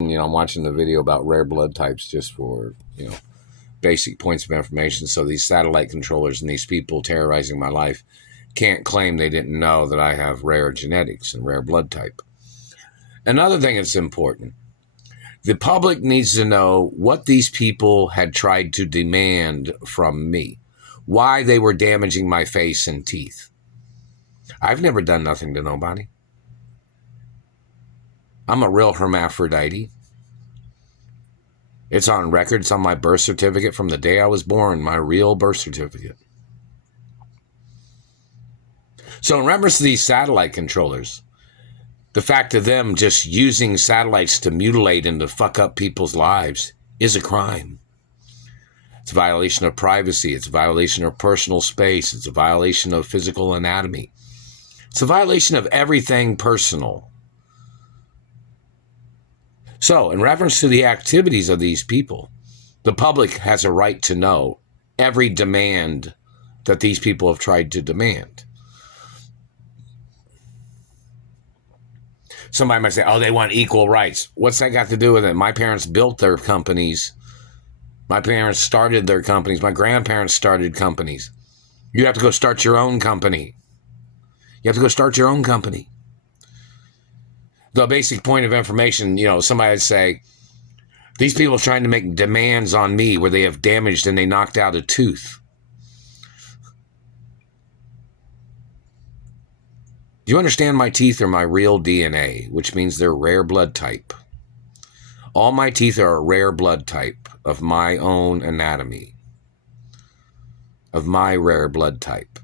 I'm watching the video about rare blood types just for, basic points of information. So these satellite controllers and these people terrorizing my life can't claim they didn't know that I have rare genetics and rare blood type. Another thing that's important, the public needs to know what these people had tried to demand from me, why they were damaging my face and teeth. I've never done nothing to nobody. I'm a real hermaphrodite. It's on record. It's on my birth certificate from the day I was born, my real birth certificate. So in reference to these satellite controllers, the fact of them just using satellites to mutilate and to fuck up people's lives is a crime. It's a violation of privacy. It's a violation of personal space. It's a violation of physical anatomy. It's a violation of everything personal. So, in reference to the activities of these people, the public has a right to know every demand that these people have tried to demand. Somebody might say, oh, they want equal rights. What's that got to do with it? My parents built their companies. My parents started their companies. My grandparents started companies. You have to go start your own company. You have to go start your own company. The basic point of information, somebody would say, these people are trying to make demands on me where they have damaged and they knocked out a tooth. Do you understand my teeth are my real DNA, which means they're rare blood type? All my teeth are a rare blood type of my own anatomy, of my rare blood type.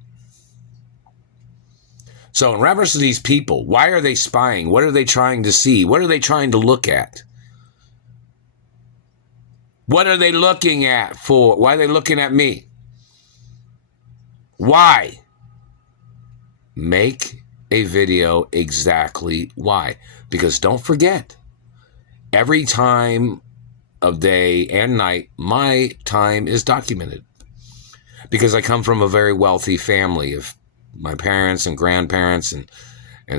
So in reference to these people, why are they spying? What are they trying to see? What are they trying to look at? What are they looking at for? Why are they looking at me? Why? Make a video exactly why. Because don't forget, every time of day and night, my time is documented. Because I come from a very wealthy family of my parents and grandparents, and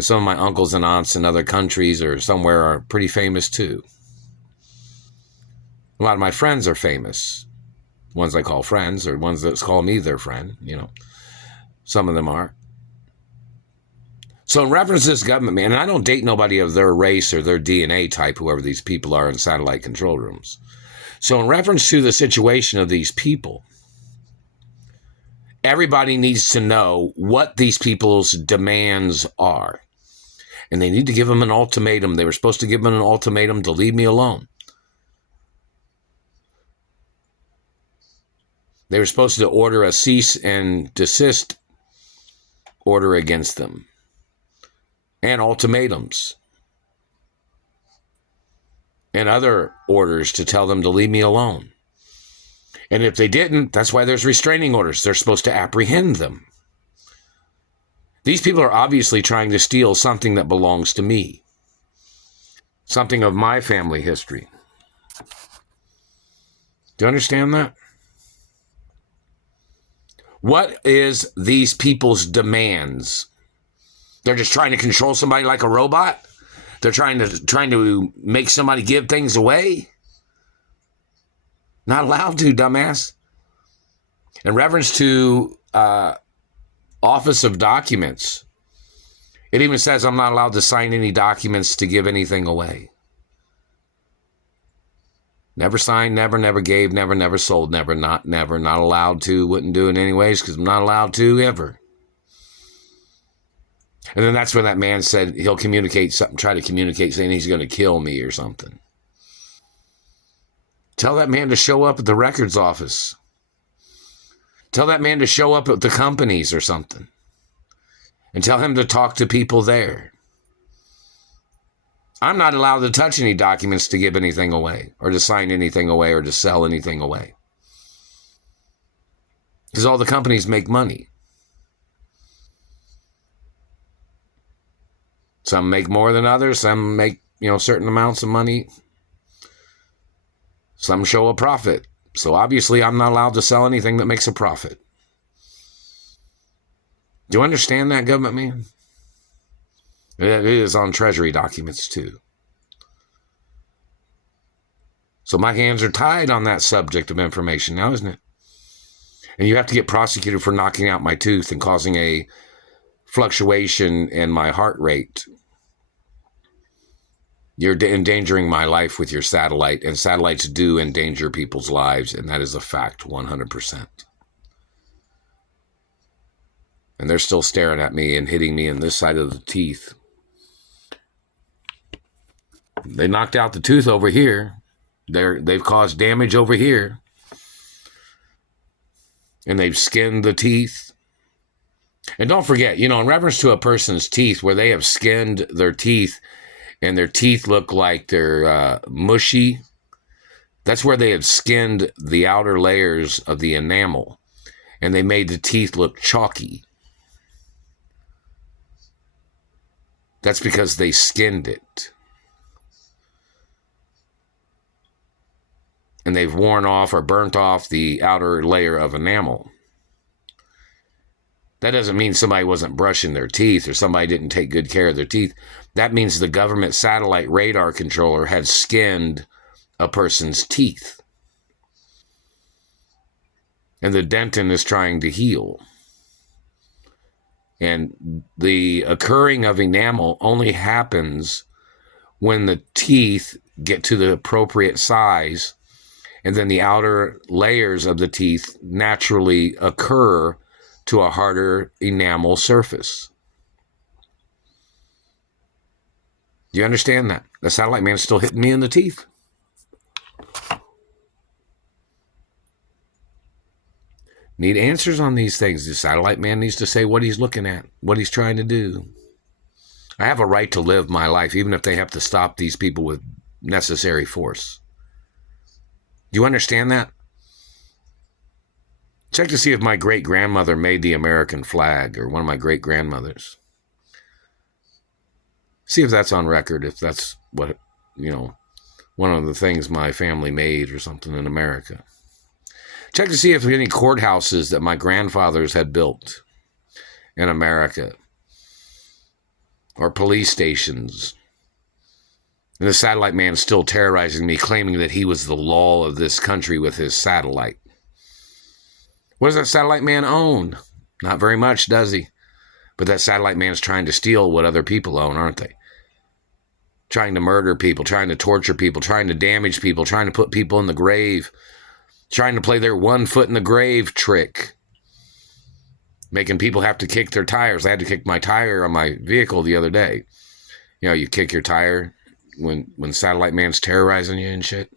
some of my uncles and aunts in other countries or somewhere are pretty famous too. A lot of my friends are famous. Ones I call friends, or ones that call me their friend, Some of them are. So in reference to this government, man, and I don't date nobody of their race or their DNA type, whoever these people are in satellite control rooms. So in reference to the situation of these people, everybody needs to know what these people's demands are. And they need to give them an ultimatum. They were supposed to give them an ultimatum to leave me alone. They were supposed to order a cease and desist order against them. And ultimatums. And other orders to tell them to leave me alone. And if they didn't, that's why there's restraining orders. They're supposed to apprehend them. These people are obviously trying to steal something that belongs to me. Something of my family history. Do you understand that? What is these people's demands? They're just trying to control somebody like a robot? They're trying to make somebody give things away? Not allowed to, dumbass. In reference to Office of Documents, it even says I'm not allowed to sign any documents to give anything away. Never signed, never gave, never sold, never, not allowed to, wouldn't do it anyways because I'm not allowed to ever. And then that's when that man said he'll communicate something, try to communicate saying he's going to kill me or something. Tell that man to show up at the records office. Tell that man to show up at the companies or something. And tell him to talk to people there. I'm not allowed to touch any documents to give anything away or to sign anything away or to sell anything away. Because all the companies make money. Some make more than others. Some make, certain amounts of money. Some show a profit. So obviously I'm not allowed to sell anything that makes a profit. Do you understand that, government man? It is on Treasury documents too. So my hands are tied on that subject of information now, isn't it? And you have to get prosecuted for knocking out my tooth and causing a fluctuation in my heart rate. You're endangering my life with your satellite, and satellites do endanger people's lives, and that is a fact, 100%. And they're still staring at me and hitting me in this side of the teeth. They knocked out the tooth over here. They've caused damage over here. And they've skinned the teeth. And don't forget, in reference to a person's teeth, where they have skinned their teeth and their teeth look like they're mushy, that's where they have skinned the outer layers of the enamel, and they made the teeth look chalky. That's because they skinned it. And they've worn off or burnt off the outer layer of enamel. That doesn't mean somebody wasn't brushing their teeth or somebody didn't take good care of their teeth. That means the government satellite radar controller had skinned a person's teeth. And the dentin is trying to heal. And the occurring of enamel only happens when the teeth get to the appropriate size, and then the outer layers of the teeth naturally occur to a harder enamel surface. Do you understand that? The satellite man's still hitting me in the teeth. Need answers on these things. The satellite man needs to say what he's looking at, what he's trying to do. I have a right to live my life, even if they have to stop these people with necessary force. Do you understand that? Check to see if my great-grandmother made the American flag, or one of my great-grandmothers. See if that's on record, if that's what, one of the things my family made or something in America. Check to see if there are any courthouses that my grandfathers had built in America, or police stations. And the satellite man is still terrorizing me, claiming that he was the law of this country with his satellite. What does that satellite man own? Not very much, does he? But that satellite man is trying to steal what other people own, aren't they? Trying to murder people, trying to torture people, trying to damage people, trying to put people in the grave, trying to play their 1 foot in the grave trick, making people have to kick their tires. I had to kick my tire on my vehicle the other day. You kick your tire when satellite man's terrorizing you and shit.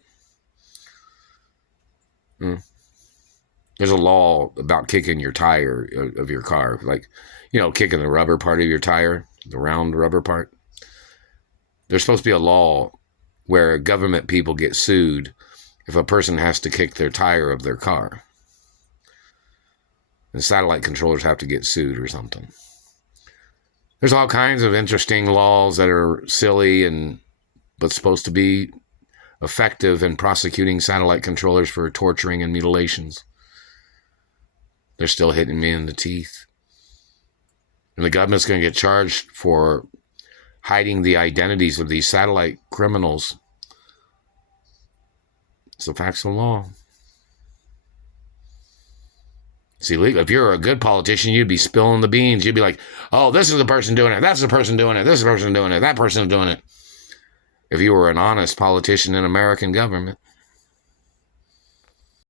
There's a law about kicking your tire of your car, like, kicking the rubber part of your tire, the round rubber part. There's supposed to be a law where government people get sued if a person has to kick their tire of their car. And satellite controllers have to get sued or something. There's all kinds of interesting laws that are silly but supposed to be effective in prosecuting satellite controllers for torturing and mutilations. They're still hitting me in the teeth. And the government's going to get charged for hiding the identities of these satellite criminals. It's the facts of the law. See, if you're a good politician, you'd be spilling the beans. You'd be like, oh, this is the person doing it. That's the person doing it. This is the person doing it. That person's doing it. If you were an honest politician in American government.